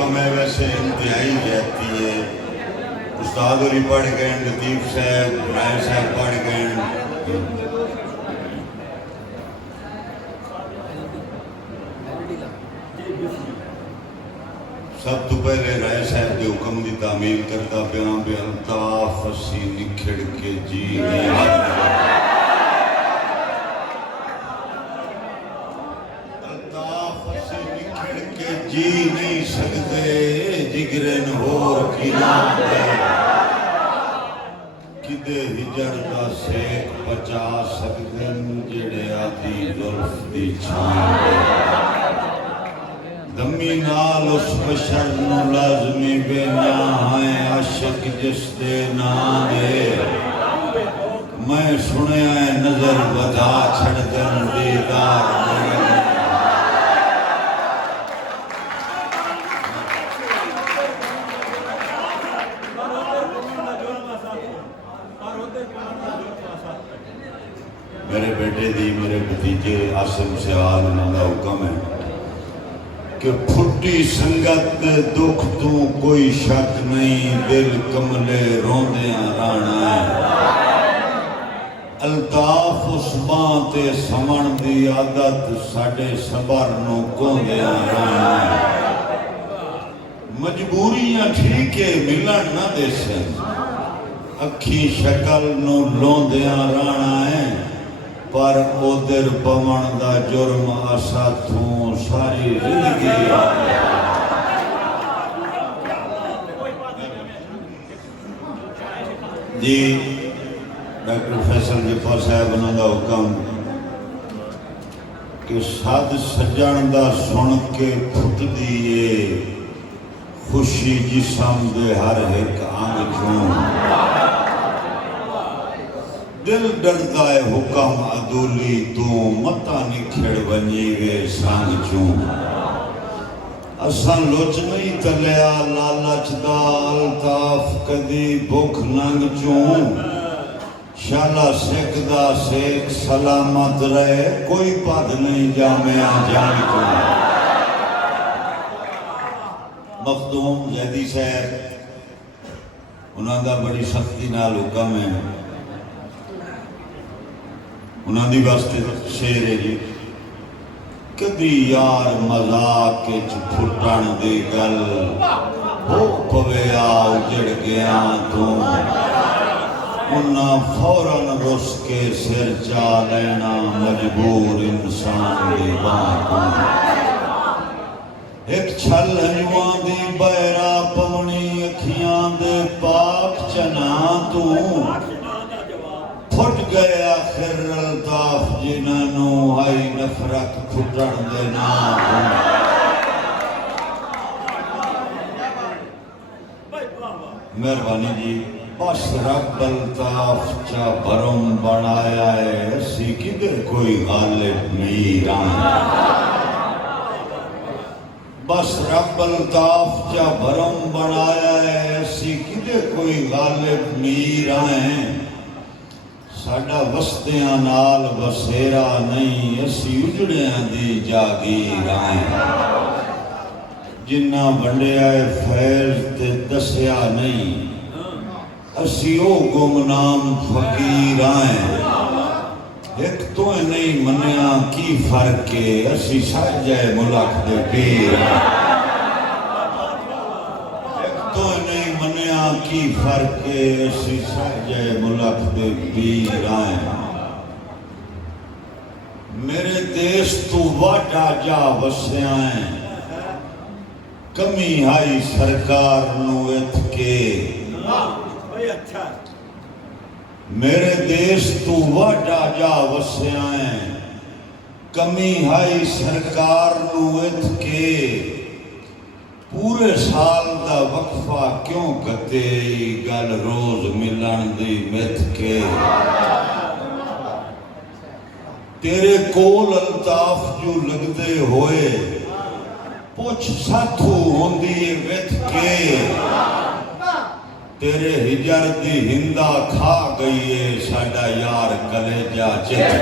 हुक्म है वैसे इंतहाई रहती है। उस्ताद और पढ़ गए, लतीफ साहब राय साहब पढ़ गए। सब तो पहले राय साहब के हुक्म की तामील करता पिया बे अल्ताफ असी निखड़ के जी जी नहीं सकते जिगरन होर किदे हिजर का सेक बचा सकते जेड़े आदि जुल्फ दी छान दमी नाल उस बशर नू लाजमी बेना है आशिक जिस दे ना दे मैं सुनिया है नजर बधा छड़ दन दीदार मेरे बेटे दी मेरे भतीजे आसिम सियाल उन्होंने हुक्म है कि फुटी संगत दुख तू कोई शक नहीं दिल कमले रोंदियां रहना है। अल्ताफ उस बां ते समण दी आदत साडे सबर नू कोंदियां रहना है। मजबूरियां ठीक है मिलन ना देसन अखी शक्ल नू लोंदियां रहना है पर उधर पवन का जुर्म आसा तू सारी जिंदगी जी। डॉक्टर फैसल जिफा साहब उन्होंने हुक्म कि सद सजन का सुन के फुटदी है खुशी जिसम दे हर एक अंग चों दिल डरदा है हुक्म अदूली तू मता निखड़ बनी वे संग चूं असा लुच नहीं तलिया लालच दा अल्ताफ कदी भुख नंग चूं शाला सिख दा सेक सलामत रहे कोई पद नहीं जामिया जान चूं। मखदूम जैदी साहब उन्होंने बड़ी सख्ती नाल हुक्म है उन्होंने वास्ते शेर है जी कदी यार मजाक फुटन दी गल हो पवे आ उजड़ गया तू उन्ना फौरन रुस के सिर चा लेना मजबूर इंसान दी बात एक छल हंजुआं दी बहरा पवनी अखियां दे पाक चना तू फुट गए आखिर अल्ताफ जिन्होंने आई नफरत फुटन दे नाम मेहरबानी जी बस रब अल्ताफ चा भरम बनाया है असी किधर कोई गालिब मीर बस रब अल्ताफ चा भरम बनाया है असी किधर कोई गालिब मीर आए साडा वसदियां नाल बसेरा नहीं असी उजड़ियां दी जागीर आए जिन्ना वंडिया है फैज ते दसिया नहीं असी ओ गुमनाम फकीर आए एक तो नहीं मनिया की फर्क है असी साजे मुल्क दे पीर की फर्क साजे मुल्क दे पीर आए मेरे देश तू वाडा जा वसिया है कमी आई सरकार नू इत के मेरे देश तू वाडा जा वसिया है कमी आई सरकार नू इत के पूरे साल का वक्फा क्यों कते गल रोज मिलन दी मिथ के तेरे कोल अल्ताफ जो लगदे होए पुछ साथू होंदी विथ के तेरे हिजर दी हिंदा खा गई है साडा यार कलेजा चित